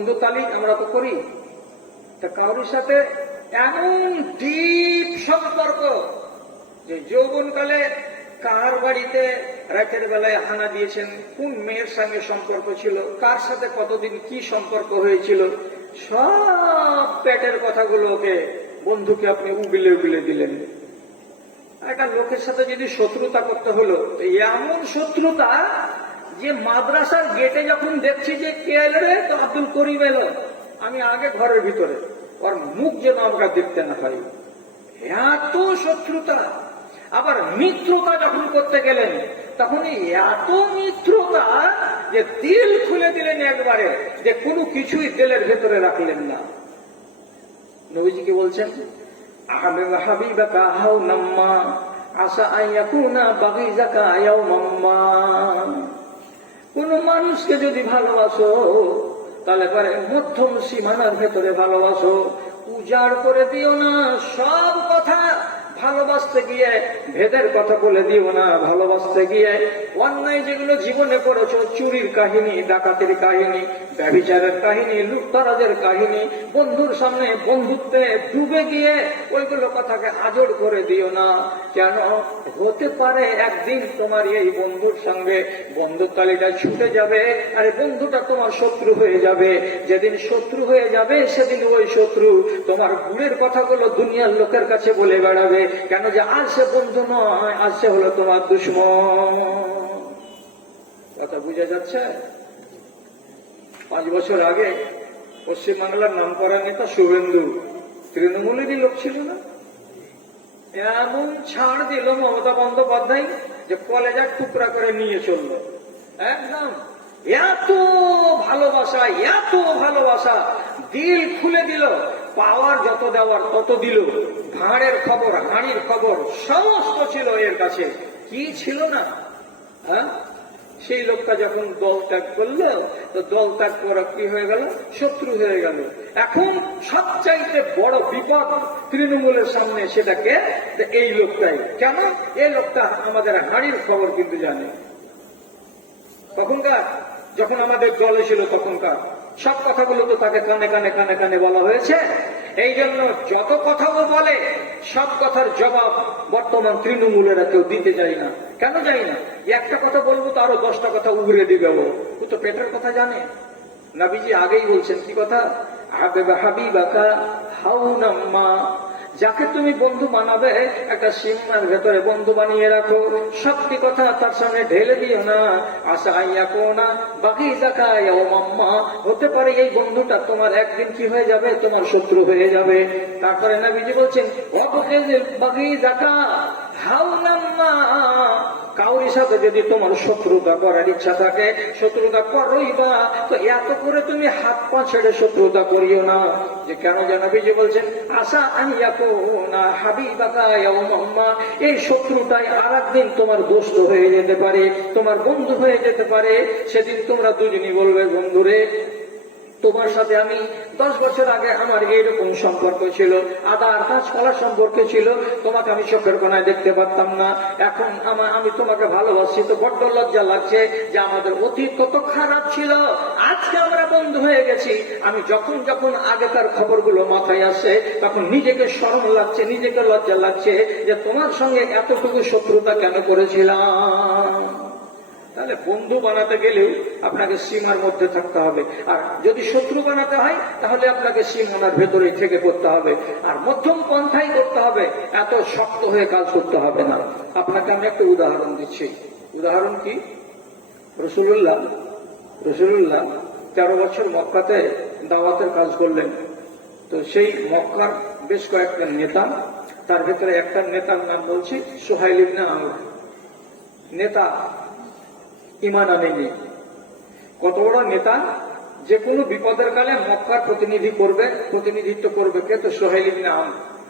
বন্ধু তালিক আমরা তো করি। তা কারোর সাথে এমন ডিপ সম্পর্ক যে যৌবনকালে কার বাড়িতে রাতের বেলায় হানা দিয়েছেন, কোন মেয়ের সঙ্গে সম্পর্ক ছিল, কার সাথে কতদিন কি সম্পর্ক হয়েছিল, সব পেটের কথাগুলোকে বন্ধুকে আপনি উবিলে উবিলে দিলেন। একটা লোকের সাথে যদি শত্রুতা করতে হলো এমন শত্রুতা যে মাদ্রাসার গেটে যখন দেখছি যে কে এলো রে, তো আব্দুল করিম এলো। আমি আগে ঘরের ভিতরে। ওর মুখ যেন আমরা দেখতে না পাই। এত শত্রুতা। আবার মিত্রতা যখন করতে গেলেন, তখন এত মিত্রতা যে দিল খুলে দিলেন একবারে, যে কোনো কিছুই দিলের ভেতরে রাখলেন না। নবীজি কি বলছেন হাবিবাকা হাও নাম্মা আশা আইয়াকুনা বাগিজাকা আয়াও মাম্মা কোন মানুষকে যদি ভালোবাসো, তাহলে পরে মধ্যম সীমানার ভেতরে ভালোবাসো। উজাড় করে দিও না, সব কথা ভালোবাসতে গিয়ে ভেদের কথা বলে দিও না, ভালোবাসতে গিয়ে অন্যায় যেগুলো জীবনে করেছ, চুরির কাহিনী, ডাকাতির কাহিনী, ব্যবিচারের কাহিনী, লুটতরাজের কাহিনী, বন্ধুর সামনে বন্ধুত্বে ডুবে গিয়ে ওইগুলো কথাকে আজড় করে দিও না। কেন? হতে পারে একদিন তোমার এই বন্ধুর সঙ্গে বন্ধুর তালিটা ছুটে যাবে, আর বন্ধুটা তোমার শত্রু হয়ে যাবে। যেদিন শত্রু হয়ে যাবে, সেদিন ওই শত্রু তোমার গুণের কথাগুলো দুনিয়ার লোকের কাছে বলে বেড়াবে। কেন যে আজ সে বন্ধু নয় আজ সে হলো তোমার দুশ্মন। কথা বুঝা যাচ্ছে? পাঁচ বছর আগে পশ্চিমবাংলার নাম করা নেতা শুভেন্দু তৃণমূলেরই লোক ছিল না? এমন ছাড় দিল মমতা বন্দ্যোপাধ্যায় যে কলেজার টুকরা করে নিয়ে চলল। একদম। এত ভালোবাসা এত ভালোবাসা, দিল খুলে দিল। পাওয়ার যত দেওয়ার তত দিল। ভাঁড়ের খবর, হাঁড়ির খবর, সমস্ত ছিল এর কাছে। কি ছিল না? হ্যাঁ? সেই লোকটা যখন দল ত্যাগ করল, তো দল ত্যাগ করা কি হয়ে গেল? শত্রু হয়ে গেল। এখন সবচাইতে বড় বিপদ তৃণমূলের সামনে সেটাকে এই লোকটাই। কেন? এই লোকটা আমাদের হাড়ির খবর কিন্তু জানে। তখনকার, যখন আমাদের দলে ছিল তখনকার। সব কথাগুলো তো তাকে কানে কানে কানে কানে বলা হয়েছে। এই জন্য যত কথাও বলে, সব কথার জবাব বর্তমান তৃণমূলেরা কেউ দিতে যায় না। কেন জানি না, একটা কথা বলব তো আরও দশটা কথা উগড়ে দিবে ও। তো পেটের কথা জানে। নাবিজি আগেই বলছেন, কি কথা? হাবিবা হাউ হাউনাম্মা যাকে তুমি বন্ধু বানাবে, একটা সীমার ভেতরে বন্ধু বানিয়ে রাখো। সত্যি কথা তার সামনে ঢেলে দিও না। আশা আইয়া না। বাকি জাকায় ও মাম্মা হতে পারে এই বন্ধুটা তোমার একদিন কি হয়ে যাবে? তোমার শত্রু হয়ে যাবে। তারপরে না বিজি বলছেন বাকি জাকা হাউ নাম্মা কাউরির সাথে যদি তোমার শত্রুতা করার ইচ্ছা থাকে, শত্রুতা করোই বা তো এত করে তুমি হাত পা ছেড়ে শত্রুতা করিও না। যে কেন যেন যে বলছেন, আশা আমি না হাবি বাকা মাম্মা এই শত্রুটাই আর একদিন তোমার দোস্ত হয়ে যেতে পারে, তোমার বন্ধু হয়ে যেতে পারে। সেদিন তোমরা দুজনই বলবে, বন্ধুরে তোমার সাথে আমি দশ বছর আগে আমার এইরকম সম্পর্ক ছিল। আদার কাঁচকলা সম্পর্ক ছিল। তোমাকে আমি চোখের কোনায় দেখতে পারতাম না। এখন আমার আমি তোমাকে ভালোবাসি। তো বড্ড লজ্জা লাগছে যে আমাদের অতীত কত খারাপ ছিল। আজকে আমরা বন্ধু হয়ে গেছি। আমি যখন যখন আগেকার খবরগুলো মাথায় আসে, তখন নিজেকে স্মরণ লাগছে, নিজেকে লজ্জা লাগছে যে তোমার সঙ্গে এতটুকু শত্রুতা কেন করেছিলাম? তাহলে বন্ধু বানাতে গেলেও আপনাকে সীমার মধ্যে থাকতে হবে। আর যদি শত্রু বানাতে হয়, তাহলে আপনাকে সীমানার ভেতরে থেকে করতে হবে। আর মধ্যম পন্থাই করতে হবে, এত শক্ত হয়ে কাজ করতে হবে না। আপনাকে আমি একটা উদাহরণ দিচ্ছি। উদাহরণ কি? রসুল্লাহ রসুল্লাহ তেরো বছর মক্কাতে দাওয়াতের কাজ করলেন। তো সেই মক্কার বেশ কয়েকটা নেতা, তার ভেতরে একটা নেতার নাম বলছি সোহাইল ইবনে আমর নেতা ইমান আনেনি। কত বড় নেতা যে কোনো বিপদের কালে মক্কার প্রতিনিধি করবে, প্রতিনিধিত্ব করবে, কে তো সোহেল ইবনে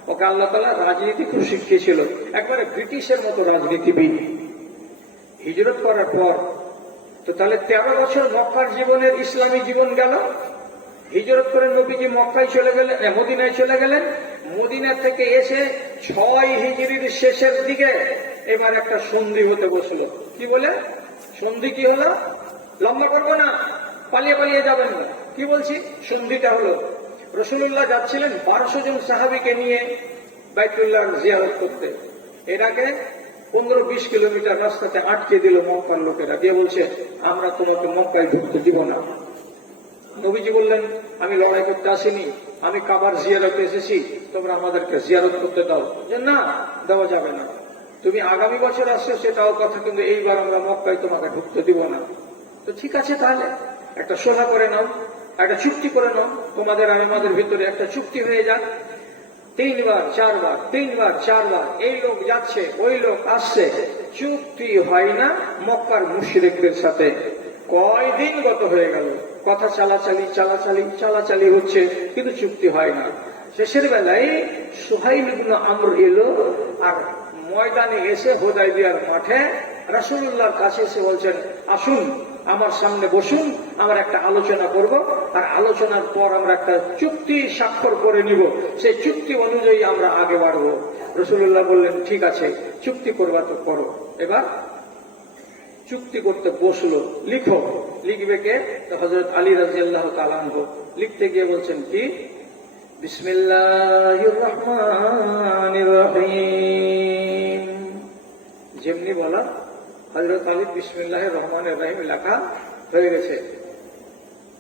ওকে আল্লাহ তালা রাজনীতি খুব শিখিয়েছিল। একবারে ব্রিটিশের মতো রাজনীতিবিদ। হিজরত করার পর, তো তাহলে তেরো বছর মক্কার জীবনের ইসলামী জীবন গেল। হিজরত করে নবীজি মক্কায় চলে গেলেন মদিনায় চলে গেলেন। মদিনা থেকে এসে ছয় হিজরির শেষের দিকে এবার একটা সন্ধি হতে বসল। কি বলে? সন্ধি কি হলো, লম্বা করব না, পালিয়ে পালিয়ে যাবেন কি বলছি? সন্ধিটা হলো। রসুল্লাহ যাচ্ছিলেন বারোশো জন সাহাবিকে নিয়ে বাইতুল্লাহ জিয়ারত করতে। এর আগে পনেরো বিশ কিলোমিটার রাস্তাতে আটকে দিল মক্কার লোকেরা। দিয়ে বলছে, আমরা তোমাকে মক্কায় ঢুকতে দিব না। নবীজি বললেন, আমি লড়াই করতে আসিনি। আমি কাবার জিয়ারতে এসেছি। তোমরা আমাদেরকে জিয়ারত করতে দাও। যে না, দেওয়া যাবে না। তুমি আগামী বছর আসছো সেটাও কথা, কিন্তু এইবার আমরা মক্কায় তোমাকে ঢুকতে দিব না। তো ঠিক আছে তাহলে, একটা সোজা করে নাও, একটা চুক্তি করে নাও। তোমাদের আর আমাদের ভিতরে একটা চুক্তি হয়ে যাক। তিনবার, চারবার তিনবার, চারবার এই লোক যাচ্ছে, ওই লোক আসছে। চুক্তি হয় না মক্কার মুশরিকদের সাথে। কয়দিন গত হয়ে গেল? কথা চালাচালি চালাচালি চালাচালি হচ্ছে, কিন্তু চুক্তি হয় না। শেষের বেলায় সোহাইল আমর এলো আর ময়দানে এসে হোদাই দিয়ার মাঠে রাসূলুল্লাহর কাছে এসে বলছেন, আসুন, আমার সামনে বসুন, আমরা একটা আলোচনা করব। আর আলোচনার পর আমরা একটা চুক্তি স্বাক্ষর করে নিব। সেই চুক্তি অনুযায়ী আমরা আগে বাড়বো। রসুল্লাহ বললেন, ঠিক আছে, চুক্তি করবা তো করো। এবার চুক্তি করতে বসল। লিখো। লিখবে কে? হজরত আলী রাজিয়াল্লাহ তালানহ লিখতে গিয়ে বলছেন, কি? বিসমিল্লাহ রহমান রহিম। যেমনি বলা হজরত আলী বিসমিল্লাহ রহমান রহিম লেখা হয়ে গেছে।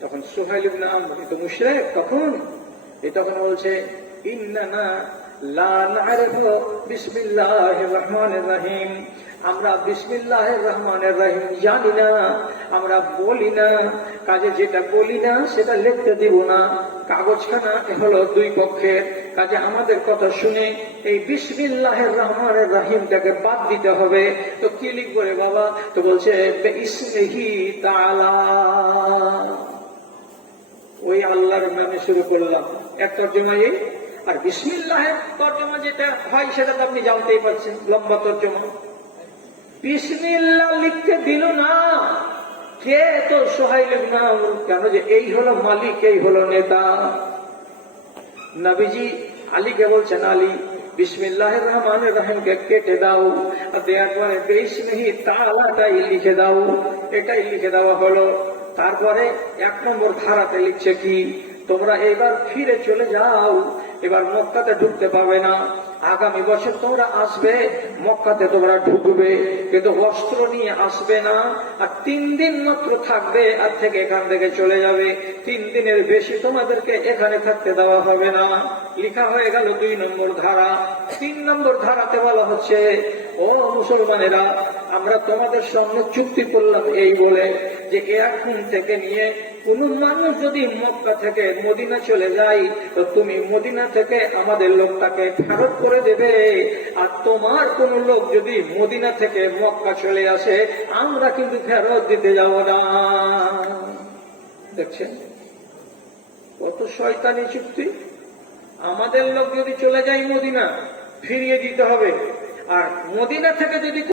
তখন সোহাইল ইবনে আমর তো মুশরিক, তখন এ তখন বলছে লা রহিম। আমরা রহিম জানি না, আমরা বলি না, কাজে যেটা বলি না, সেটা লিখতে দিব না। কাগজখানা হলো দুই পক্ষের। কাজে আমাদের কথা শুনে এই বিসমিল্লাহির রহমানির রহিমটাকে বাদ দিতে হবে। তো কি লিখব রে বাবা? তো বলছে ওই আল্লাহর নামে শুরু করলাম। এক তর্জমা এই। আর বিসমিল্লাহের তর্জমা যেটা হয়, সেটা তো আপনি জানতেই পারছেন, লম্বা তর্জমা। বিসমিল্লাহ লিখতে দিল না। কে তো সোহাইল কেন যে এই হলো মালিক, এই হলো নেতা? নবীজি আলীকে বলছেন, আলী বিসমিল্লাহ রহমান রহিমকে কেটে দাও আর পরে বিসমিহি তালাটাই লিখে দাও। এটাই লিখে দেওয়া হলো। তারপরে এক নম্বর ধারাতে লিখছে কি, তোমরা এবার ফিরে চলে যাও, এবার মক্কাতে ঢুকতে পাবে না। আগামী বছর তোমরা আসবে, মক্কাতে তোমরা ঢুকবে, কিন্তু অস্ত্র নিয়ে আসবে না। আর তিন দিন মাত্র থাকবে, আর থেকে এখান থেকে চলে যাবে। তিন দিনের বেশি তোমাদেরকে এখানে থাকতে দেওয়া হবে না। লেখা হয়ে গেল দুই নম্বর ধারা। তিন নম্বর ধারাতে বলা হচ্ছে, ও মুসলমানেরা, আমরা তোমাদের সঙ্গে চুক্তি করলাম এই বলে যে এখন থেকে নিয়ে কোন মানুষ যদি মক্কা থেকে মদিনা চলে যায়, তো তুমি মদিনা থেকে আমাদের লোকটাকে ফেরত করে দেবে। আর তোমার কোন লোক যদি মদিনা থেকে মক্কা চলে আসে, আমরা কিন্তু ফেরত দিতে যাব না। দেখছেন? কত শয়তানি চুক্তি। আমাদের লোক যদি চলে যায় মদিনা, ফিরিয়ে দিতে হবে। আর মদিনা থেকে যদি